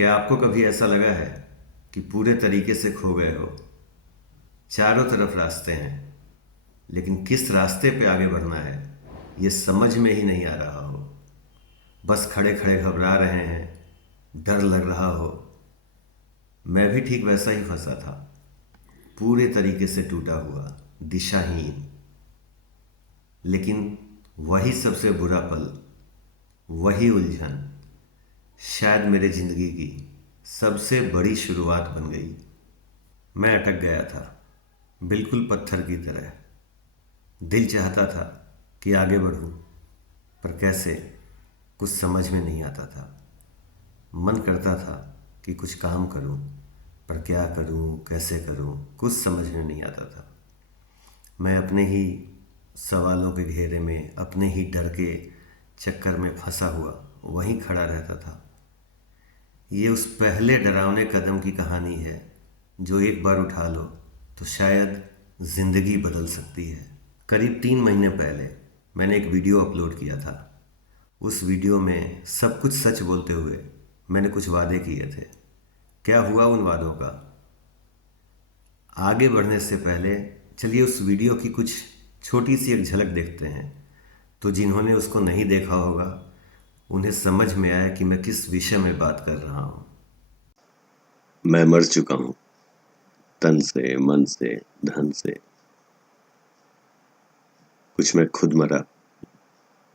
क्या आपको कभी ऐसा लगा है कि पूरे तरीके से खो गए हो? चारों तरफ रास्ते हैं, लेकिन किस रास्ते पे आगे बढ़ना है ये समझ में ही नहीं आ रहा हो। बस खड़े खड़े घबरा रहे हैं, डर लग रहा हो। मैं भी ठीक वैसा ही फंसा था, पूरे तरीके से टूटा हुआ, दिशाहीन। लेकिन वही सबसे बुरा पल, वही उलझन शायद मेरे जिंदगी की सबसे बड़ी शुरुआत बन गई। मैं अटक गया था, बिल्कुल पत्थर की तरह। दिल चाहता था कि आगे बढ़ूं, पर कैसे, कुछ समझ में नहीं आता था। मन करता था कि कुछ काम करूं, पर क्या करूं, कैसे करूं, कुछ समझ में नहीं आता था। मैं अपने ही सवालों के घेरे में, अपने ही डर के चक्कर में फंसा हुआ वहीं खड़ा रहता था। ये उस पहले डरावने कदम की कहानी है जो एक बार उठा लो तो शायद ज़िंदगी बदल सकती है। करीब 3 महीने पहले मैंने एक वीडियो अपलोड किया था। उस वीडियो में सब कुछ सच बोलते हुए मैंने कुछ वादे किए थे। क्या हुआ उन वादों का? आगे बढ़ने से पहले चलिए उस वीडियो की कुछ छोटी सी एक झलक देखते हैं, तो जिन्होंने उसको नहीं देखा होगा उन्हें समझ में आया कि मैं किस विषय में बात कर रहा हूँ। मैं मर चुका हूँ, तन से, मन से, धन से। कुछ मैं खुद मरा,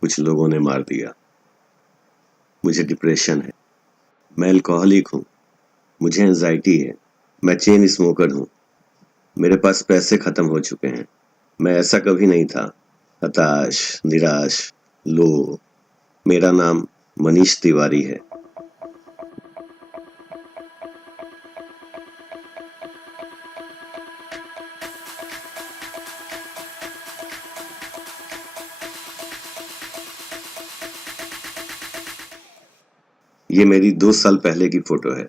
कुछ लोगों ने मार दिया। मुझे डिप्रेशन है, मैं अल्कोहलिक हूँ, मुझे एंजाइटी है, मैं चेन स्मोकर हूँ, मेरे पास पैसे खत्म हो चुके हैं। मैं ऐसा कभी नहीं था। हताश, निराश, लो। मेरा नाम मनीष तिवारी है। ये मेरी 2 साल पहले की फोटो है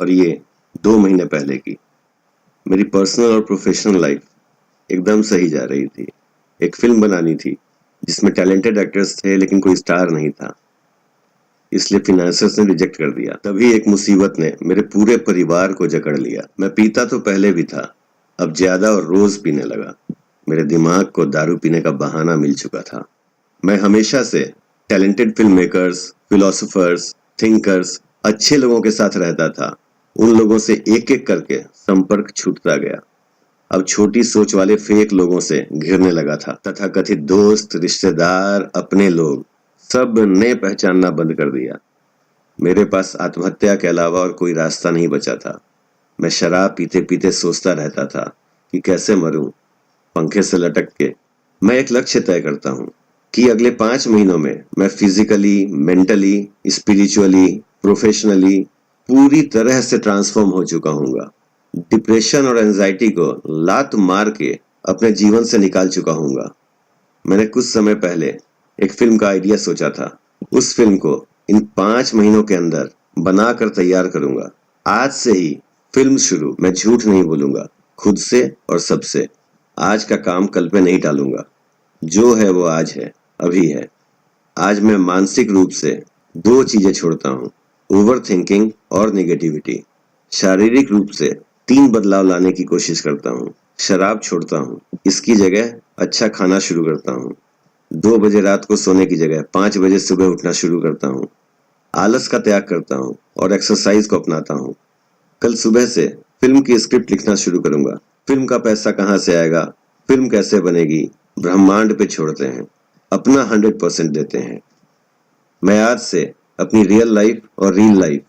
और ये 2 महीने पहले की। मेरी पर्सनल और प्रोफेशनल लाइफ एकदम सही जा रही थी। एक फिल्म बनानी थी जिसमें टैलेंटेड एक्टर्स थे लेकिन कोई स्टार नहीं था, इसलिए फाइनेंसर्स ने रिजेक्ट कर दिया। तभी एक मुसीबत ने मेरे पूरे परिवार को जकड़ लिया। मैं पीता तो पहले भी था, अब ज्यादा और रोज पीने लगा। मेरे दिमाग को दारू पीने का बहाना मिल चुका था। मैं हमेशा से talented film makers, philosophers, thinkers, अच्छे लोगों के साथ रहता था। उन लोगों से एक एक करके संपर्क छूटता गया। अब छोटी सोच वाले फेक लोगों से घिरने लगा था। तथाकथित दोस्त, रिश्तेदार, अपने लोग सब ने पहचानना बंद कर दिया। मेरे पास आत्महत्या के अलावा और कोई रास्ता नहीं बचा था। मैं शराब पीते पीते सोचता रहता था कि कैसे मरूं, पंखे से लटक के। मैं एक लक्ष्य तय करता हूँ कि अगले 5 महीनों में मैं फिजिकली, मेंटली, स्पिरिचुअली, प्रोफेशनली पूरी तरह से ट्रांसफॉर्म हो चुका हूँगा। डिप्रेशन और एंजाइटी को लात मार के अपने जीवन से निकाल चुका हूँगा। मैंने कुछ समय पहले एक फिल्म का आइडिया सोचा था। उस फिल्म को इन 5 महीनों के अंदर बनाकर तैयार करूंगा। आज से ही फिल्म शुरू। मैं झूठ नहीं बोलूंगा, खुद से और सबसे। आज का काम कल पे नहीं टालूंगा। जो है वो आज है, अभी है। आज मैं मानसिक रूप से 2 चीजें छोड़ता हूँ, ओवर थिंकिंग और नेगेटिविटी। शारीरिक रूप से 3 बदलाव लाने की कोशिश करता हूँ। शराब छोड़ता हूँ, इसकी जगह अच्छा खाना शुरू करता हूँ। 2 बजे रात को सोने की जगह 5 बजे सुबह उठना शुरू करता हूँ। आलस का त्याग करता हूँ और एक्सरसाइज को अपनाता हूँ। कल सुबह से फिल्म की स्क्रिप्ट लिखना शुरू करूंगा। फिल्म का पैसा कहाँ से आएगा, फिल्म कैसे बनेगी, ब्रह्मांड पे छोड़ते हैं, अपना 100% देते हैं। मैं आज से अपनी रियल लाइफ और रील लाइफ,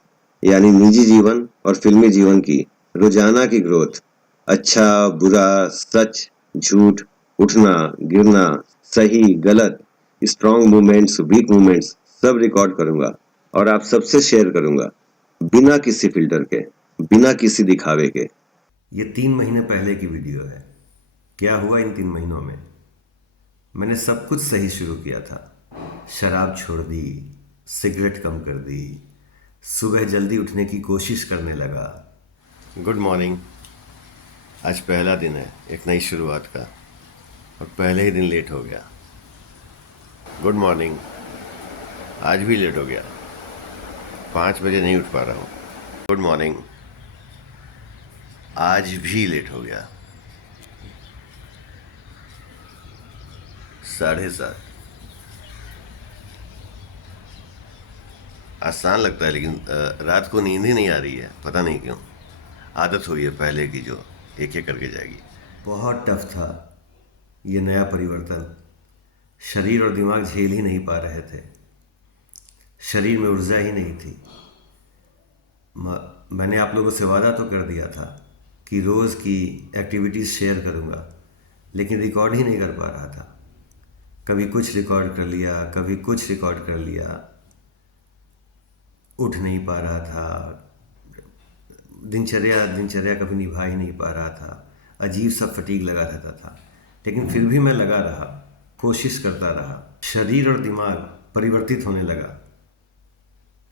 यानी निजी जीवन और फिल्मी जीवन की रोजाना की ग्रोथ, अच्छा बुरा, सच झूठ, उठना गिरना, सही गलत, स्ट्रॉन्ग मूवमेंट्स, वीक मूवमेंट्स सब रिकॉर्ड करूंगा और आप सबसे शेयर करूंगा, बिना किसी फिल्टर के, बिना किसी दिखावे के। ये 3 महीने पहले की वीडियो है। क्या हुआ इन 3 महीनों में? मैंने सब कुछ सही शुरू किया था। शराब छोड़ दी, सिगरेट कम कर दी, सुबह जल्दी उठने की कोशिश करने लगा। Good morning. आज पहला दिन है एक नई शुरुआत का, और पहले ही दिन लेट हो गया। Good morning. आज भी लेट हो गया 5 बजे नहीं उठ पा रहा हूँ। Good morning. आज भी लेट हो गया, 7:30। आसान लगता है लेकिन रात को नींद ही नहीं आ रही है, पता नहीं क्यों। आदत हुई है पहले की जो एक एक करके जाएगी। बहुत टफ था ये नया परिवर्तन। शरीर और दिमाग झेल ही नहीं पा रहे थे। शरीर में ऊर्जा ही नहीं थी। मैंने आप लोगों से वादा तो कर दिया था कि रोज़ की एक्टिविटीज़ शेयर करूँगा, लेकिन रिकॉर्ड ही नहीं कर पा रहा था। कभी कुछ रिकॉर्ड कर लिया, कभी कुछ रिकॉर्ड कर लिया। उठ नहीं पा रहा था। दिनचर्या दिनचर्या कभी निभा ही नहीं पा रहा था। अजीब सा फटीग लगा रहता था, लेकिन फिर भी मैं लगा रहा, कोशिश करता रहा। शरीर और दिमाग परिवर्तित होने लगा।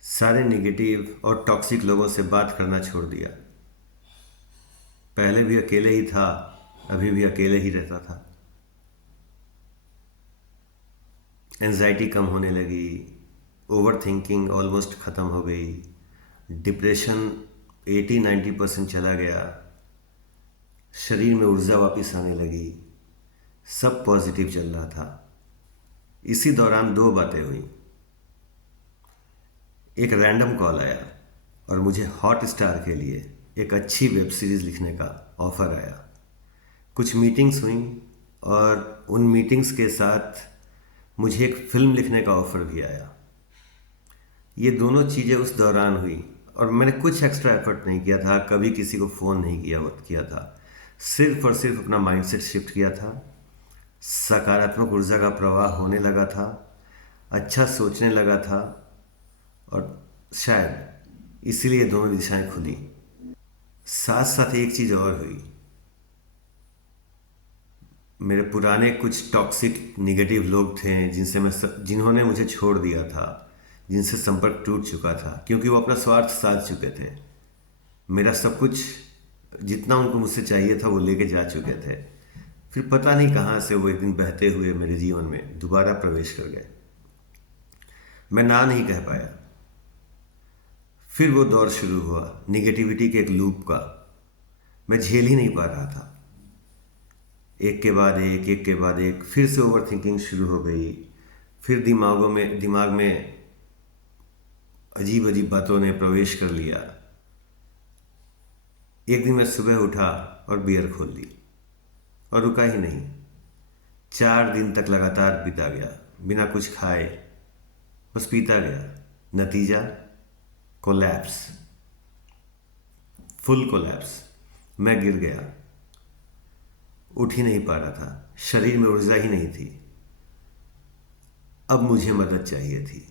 सारे नेगेटिव और टॉक्सिक लोगों से बात करना छोड़ दिया। पहले भी अकेले ही था, अभी भी अकेले ही रहता था। एंजाइटी कम होने लगी, ओवर थिंकिंग ऑलमोस्ट ख़त्म हो गई, डिप्रेशन 80-90% चला गया, शरीर में ऊर्जा वापस आने लगी, सब पॉजिटिव चल रहा था। इसी दौरान दो बातें हुई। एक रैंडम कॉल आया और मुझे हॉट स्टार के लिए एक अच्छी वेब सीरीज़ लिखने का ऑफ़र आया। कुछ मीटिंग्स हुई और उन मीटिंग्स के साथ मुझे एक फ़िल्म लिखने का ऑफ़र भी आया। ये दोनों चीज़ें उस दौरान हुई और मैंने कुछ एक्स्ट्रा एफर्ट नहीं किया था, कभी किसी को फ़ोन नहीं किया था। सिर्फ और सिर्फ अपना माइंडसेट शिफ्ट किया था। सकारात्मक ऊर्जा का प्रवाह होने लगा था, अच्छा सोचने लगा था, और शायद इसीलिए दोनों दिशाएं खुली। साथ साथ एक चीज़ और हुई। मेरे पुराने कुछ टॉक्सिक निगेटिव लोग थे जिन्होंने मुझे छोड़ दिया था, जिनसे संपर्क टूट चुका था, क्योंकि वो अपना स्वार्थ साध चुके थे। मेरा सब कुछ जितना उनको मुझसे चाहिए था वो लेके जा चुके थे। फिर पता नहीं कहाँ से वो एक दिन बहते हुए मेरे जीवन में दोबारा प्रवेश कर गए। मैं ना नहीं कह पाया। फिर वो दौर शुरू हुआ निगेटिविटी के एक लूप का। मैं झेल ही नहीं पा रहा था। एक के बाद एक फिर से ओवर थिंकिंग शुरू हो गई। फिर दिमाग में अजीब अजीब बातों ने प्रवेश कर लिया। एक दिन मैं सुबह उठा और बियर खोल ली और रुका ही नहीं। 4 दिन तक लगातार पीता गया, बिना कुछ खाए, बस पीता गया। नतीजा कोलैप्स, फुल कोलैप्स। मैं गिर गया, उठ ही नहीं पा रहा था, शरीर में ऊर्जा ही नहीं थी। अब मुझे मदद चाहिए थी।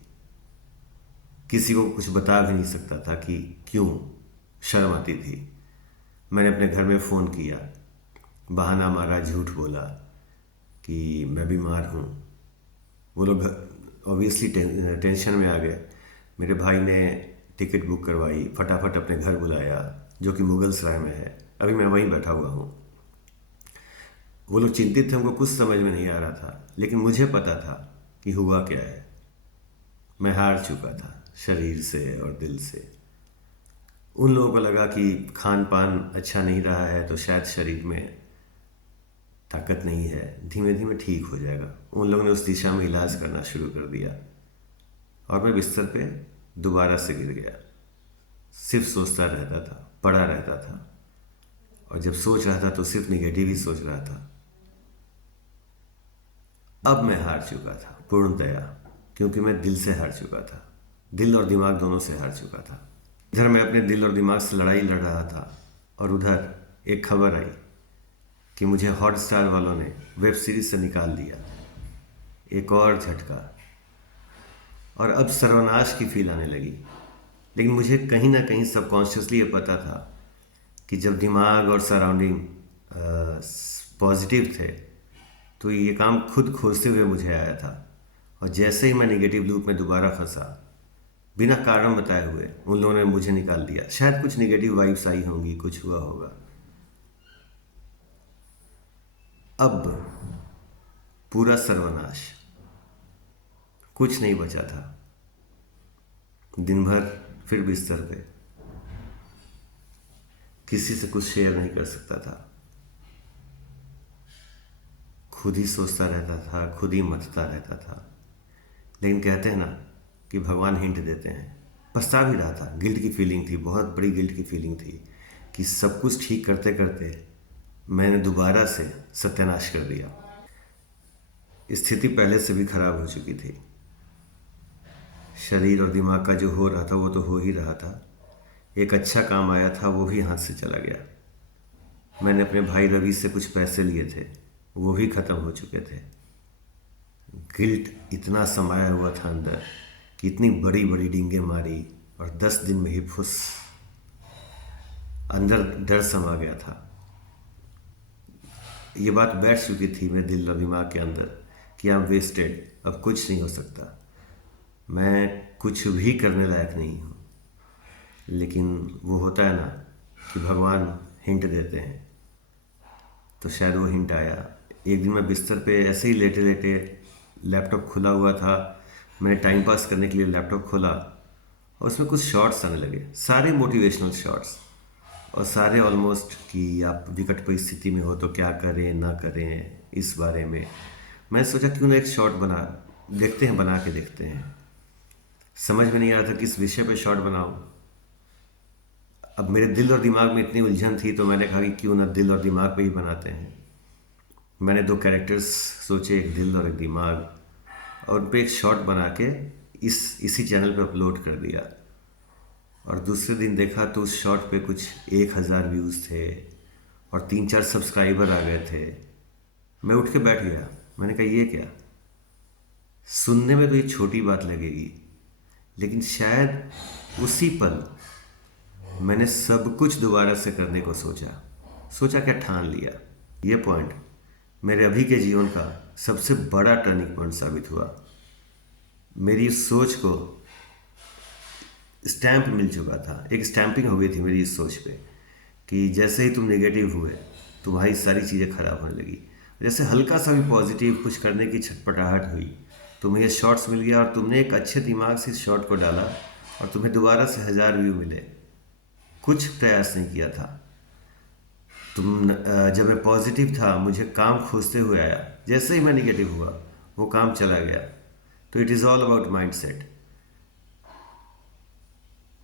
किसी को कुछ बता भी नहीं सकता था कि क्यों, शर्म आती थी। मैंने अपने घर में फ़ोन किया, बहाना मारा, झूठ बोला कि मैं बीमार हूँ। वो लोग ऑब्वियसली टेंशन में आ गए। मेरे भाई ने टिकट बुक करवाई, फटाफट अपने घर बुलाया, जो कि मुगल सराय में है। अभी मैं वहीं बैठा हुआ हूँ। वो लोग चिंतित थे, उनको कुछ समझ में नहीं आ रहा था, लेकिन मुझे पता था कि हुआ क्या है। मैं हार चुका था, शरीर से और दिल से। उन लोगों को लगा कि खान पान अच्छा नहीं रहा है तो शायद शरीर में ताकत नहीं है, धीमे धीमे ठीक हो जाएगा। उन लोगों ने उस दिशा में इलाज करना शुरू कर दिया और मैं बिस्तर पे दोबारा से गिर गया। सिर्फ सोचता रहता था, पड़ा रहता था, और जब सोच रहा था तो सिर्फ निगेटिव ही सोच रहा था। अब मैं हार चुका था पूर्णतया, क्योंकि मैं दिल से हार चुका था। दिल और दिमाग दोनों से हार चुका था। इधर मैं अपने दिल और दिमाग से लड़ाई लड़ रहा था और उधर एक खबर आई कि मुझे हॉटस्टार वालों ने वेब सीरीज से निकाल दिया। एक और झटका, और अब सर्वनाश की फील आने लगी। लेकिन मुझे कहीं ना कहीं सबकॉन्शियसली ये पता था कि जब दिमाग और सराउंडिंग पॉजिटिव थे तो ये काम खुद खोजते हुए मुझे आया था। और जैसे ही मैं नेगेटिव लूप में दोबारा फंसा, बिना कारण बताए हुए उन लोगों ने मुझे निकाल दिया। शायद कुछ नेगेटिव वाइब्स आई होंगी, कुछ हुआ होगा। अब पूरा सर्वनाश, कुछ नहीं बचा था। दिन भर फिर बिस्तर पे। किसी से कुछ शेयर नहीं कर सकता था, खुद ही सोचता रहता था, खुद ही मथता रहता था। लेकिन कहते हैं ना कि भगवान हिंट देते हैं। पछता भी रहा था, गिल्ट की फीलिंग थी, बहुत बड़ी गिल्ट की फीलिंग थी कि सब कुछ ठीक करते करते मैंने दोबारा से सत्यानाश कर दिया। स्थिति पहले से भी खराब हो चुकी थी। शरीर और दिमाग का जो हो रहा था वो तो हो ही रहा था, एक अच्छा काम आया था वो भी हाथ से चला गया। मैंने अपने भाई रवि से कुछ पैसे लिए थे, वो भी ख़त्म हो चुके थे। गिल्ट इतना समाया हुआ था अंदर कि इतनी बड़ी बड़ी डींगे मारी और 10 दिन में ही फुस। अंदर डर समा गया था। ये बात बैठ चुकी थी मेरे दिल और दिमाग के अंदर कि आई एम वेस्टेड, अब कुछ नहीं हो सकता, मैं कुछ भी करने लायक नहीं हूँ। लेकिन वो होता है ना कि भगवान हिंट देते हैं, तो शायद वो हिंट आया। एक दिन मैं बिस्तर पे ऐसे ही लेटे लेटे, लैपटॉप खुला हुआ था, मैंने टाइम पास करने के लिए लैपटॉप खोला और उसमें कुछ शॉर्ट्स आने लगे, सारे मोटिवेशनल शॉर्ट्स, और सारे ऑलमोस्ट कि आप विकट परिस्थिति में हो तो क्या करें ना करें इस बारे में। मैं सोचा क्यों ना एक शॉर्ट बना के देखते हैं। समझ में नहीं आ रहा था किस विषय पे शॉर्ट बनाऊं। अब मेरे दिल और दिमाग में इतनी उलझन थी तो मैंने कहा कि क्यों ना दिल और दिमाग पे ही बनाते हैं। मैंने 2 कैरेक्टर्स सोचे, एक दिल और एक दिमाग, और उन पे एक शॉर्ट बना के इसी चैनल पे अपलोड कर दिया। और दूसरे दिन देखा तो उस शॉर्ट पे कुछ 1000 व्यूज़ थे और 3-4 सब्सक्राइबर आ गए थे। मैं उठ के बैठ गया, मैंने कहा ये क्या। सुनने में तो ये छोटी बात लगेगी, लेकिन शायद उसी पल मैंने सब कुछ दोबारा से करने को सोचा क्या, ठान लिया। ये पॉइंट मेरे अभी के जीवन का सबसे बड़ा टर्निंग पॉइंट साबित हुआ। मेरी इस सोच को स्टैंप मिल चुका था, एक स्टैंपिंग हो गई थी मेरी इस सोच पे कि जैसे ही तुम नेगेटिव हुए तुम्हारी सारी चीज़ें खराब होने लगी। जैसे हल्का सा भी पॉजिटिव कुछ करने की छटपटाहट हुई, तुम्हें ये शॉर्ट्स मिल गया और तुमने एक अच्छे दिमाग से इस शॉर्ट को डाला और तुम्हें दोबारा से 1000 व्यू मिले। कुछ प्रयास नहीं किया था जब मैं पॉजिटिव था मुझे काम खोजते हुए आया, जैसे ही मैं निगेटिव हुआ वो काम चला गया। तो it is all about mindset.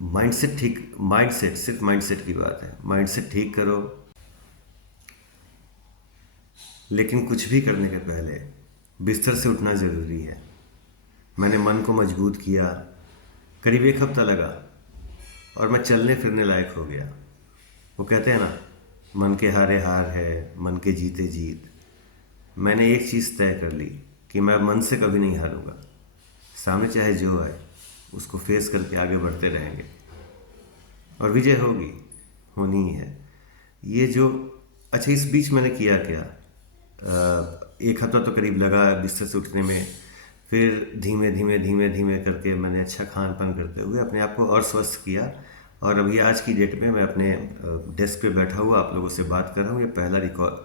Mindset सिर्फ माइंडसेट की बात है। माइंडसेट ठीक करो। लेकिन कुछ भी करने के पहले बिस्तर से उठना ज़रूरी है। मैंने मन को मजबूत किया, करीब 1 हफ्ता लगा और मैं चलने फिरने लायक हो गया। वो कहते हैं ना, मन के हारे हार है, मन के जीते जीत। मैंने एक चीज़ तय कर ली कि मैं मन से कभी नहीं हारूंगा। सामने चाहे जो आए उसको फेस करके आगे बढ़ते रहेंगे और विजय होनी ही है। ये जो अच्छा, इस बीच मैंने किया क्या, 1 हफ्ता तो करीब लगा बिस्तर से उठने में। फिर धीमे धीमे करके मैंने अच्छा खान पान करते हुए अपने आप को और स्वस्थ किया। और अभी आज की डेट में मैं अपने डेस्क पे बैठा हुआ आप लोगों से बात कर रहा हूँ। ये पहला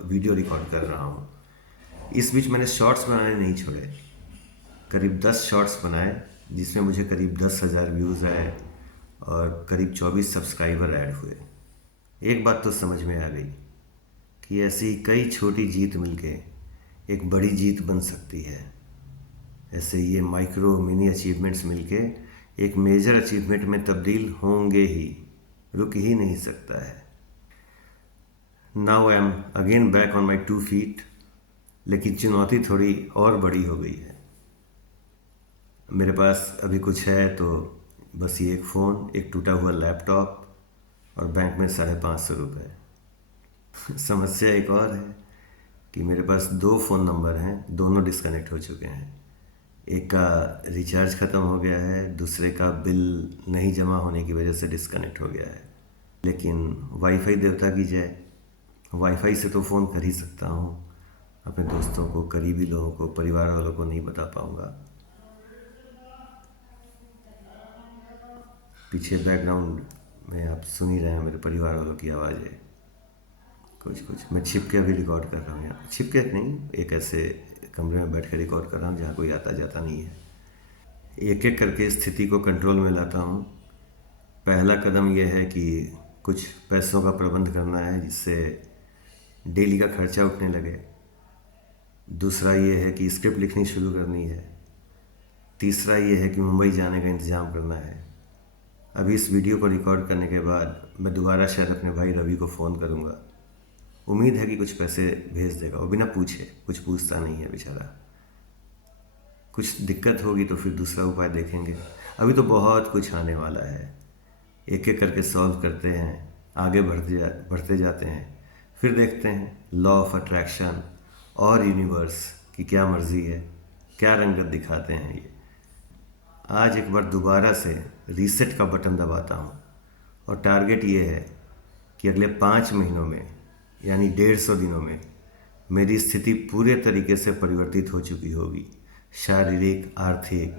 वीडियो रिकॉर्ड कर रहा हूँ। इस बीच मैंने शॉर्ट्स बनाने नहीं छोड़े, करीब 10 शॉर्ट्स बनाए जिसमें मुझे करीब 10,000 व्यूज़ आए और करीब 24 सब्सक्राइबर ऐड हुए। एक बात तो समझ में आ गई कि ऐसी कई छोटी जीत मिलके एक बड़ी जीत बन सकती है। ऐसे ये माइक्रो मिनी अचीवमेंट्स मिलके एक मेजर अचीवमेंट में तब्दील होंगे ही, रुक ही नहीं सकता है। Now I am again back on my 2 feet, लेकिन चुनौती थोड़ी और बड़ी हो गई है। मेरे पास अभी कुछ है तो बस ये एक फ़ोन, एक टूटा हुआ लैपटॉप और बैंक में 550 रुपये। समस्या एक और है कि मेरे पास 2 फ़ोन नंबर हैं, दोनों डिस्कनेक्ट हो चुके हैं। एक का रिचार्ज ख़त्म हो गया है, दूसरे का बिल नहीं जमा होने की वजह से डिस्कनेक्ट हो गया है। लेकिन वाईफाई देवता की जय, वाईफाई से तो फ़ोन कर ही सकता हूँ। अपने दोस्तों को, करीबी लोगों को, परिवार वालों को नहीं बता पाऊँगा। पीछे बैकग्राउंड में आप सुन ही रहे हैं मेरे परिवार वालों की आवाज़ें। कुछ मैं छिप के अभी रिकॉर्ड कर रहा हूँ यहाँ। छिप के नहीं, एक ऐसे कमरे में बैठ के रिकॉर्ड कर रहा हूँ जहाँ कोई आता जाता नहीं है। एक एक करके स्थिति को कंट्रोल में लाता हूँ पहला कदम यह है कि कुछ पैसों का प्रबंध करना है जिससे डेली का खर्चा उठने लगे। दूसरा ये है कि स्क्रिप्ट लिखनी शुरू करनी है। तीसरा ये है कि मुंबई जाने का इंतज़ाम करना है। अभी इस वीडियो को रिकॉर्ड करने के बाद मैं दोबारा शायद अपने भाई रवि को फ़ोन करूँगा। उम्मीद है कि कुछ पैसे भेज देगा, वो बिना पूछे, कुछ पूछता नहीं है बेचारा। कुछ दिक्कत होगी तो फिर दूसरा उपाय देखेंगे। अभी तो बहुत कुछ आने वाला है, एक एक करके सॉल्व करते हैं, आगे बढ़ते जाते हैं, फिर देखते हैं लॉ ऑफ अट्रैक्शन और यूनिवर्स की क्या मर्ज़ी है, क्या रंगत दिखाते हैं ये। आज एक बार दोबारा से रीसेट का बटन दबाता हूँ और टारगेट ये है कि अगले 5 महीनों में यानी 150 दिनों में मेरी स्थिति पूरे तरीके से परिवर्तित हो चुकी होगी, शारीरिक, आर्थिक,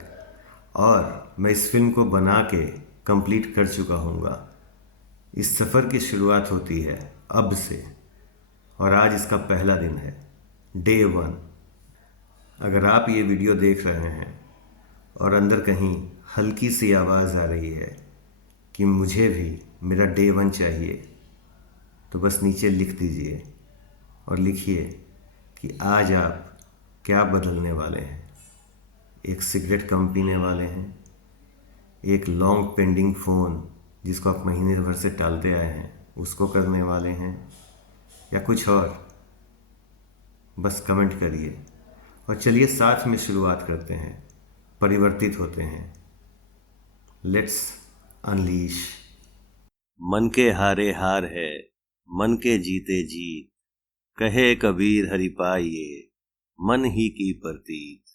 और मैं इस फिल्म को बना के कंप्लीट कर चुका हूँगा। इस सफ़र की शुरुआत होती है अब से और आज इसका पहला दिन है, डे 1। अगर आप ये वीडियो देख रहे हैं और अंदर कहीं हल्की सी आवाज़ आ रही है कि मुझे भी मेरा डे 1 चाहिए, तो बस नीचे लिख दीजिए और लिखिए कि आज आप क्या बदलने वाले हैं। एक सिगरेट कम पीने वाले हैं, एक लॉन्ग पेंडिंग फ़ोन जिसको आप महीने भर से टालते आए हैं उसको करने वाले हैं, या कुछ और। बस कमेंट करिए और चलिए साथ में शुरुआत करते हैं, परिवर्तित होते हैं। Let's unleash. मन के हारे हार है, मन के जीते जीत, कहे कबीर हरि पाइये, मन ही की प्रतीत।